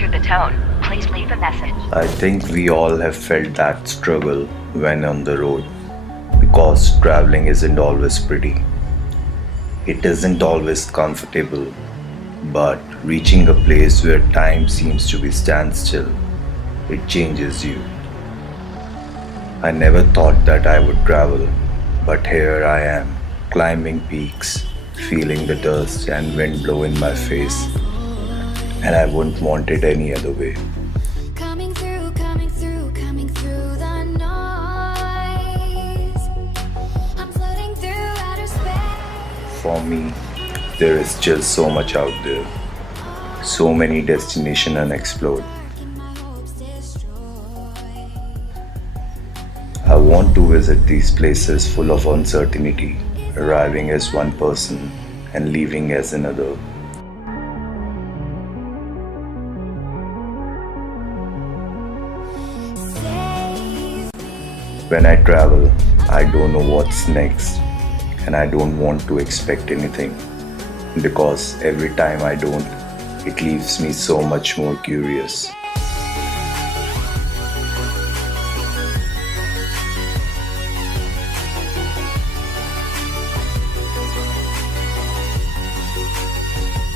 after the tone, please leave a message. I think we all have felt that struggle when on the road, because traveling isn't always pretty. It isn't always comfortable, but reaching a place where time seems to be standstill, it changes you. I never thought that I would travel, but here I am, climbing peaks, feeling the dust and wind blow in my face, and I wouldn't want it any other way. Coming through the noise. I'm floating through outer space. For me, there is still so much out there, so many destinations unexplored. My hopes destroyed. I want to visit these places full of uncertainty, arriving as one person and leaving as another. When I travel, I don't know what's next, and I don't want to expect anything, because every time I don't, it leaves me so much more curious.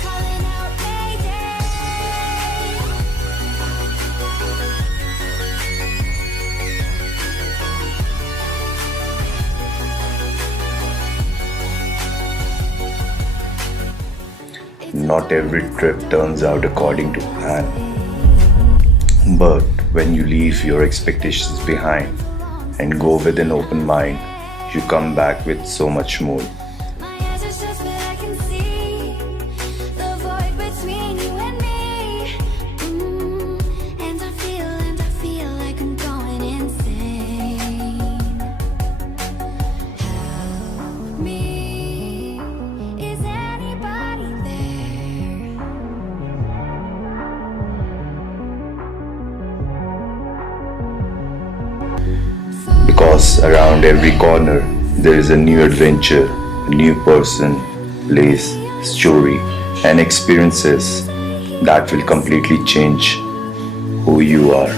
Calling out Mayday. Not every trip turns out according to plan, but when you leave your expectations behind and go with an open mind, you come back with so much more. My answers just what I can see. The void between you and me. And I feel like I'm going insane. Help me. Is anybody there? Because around every corner, there is a new adventure, a new person, place, story, and experiences that will completely change who you are.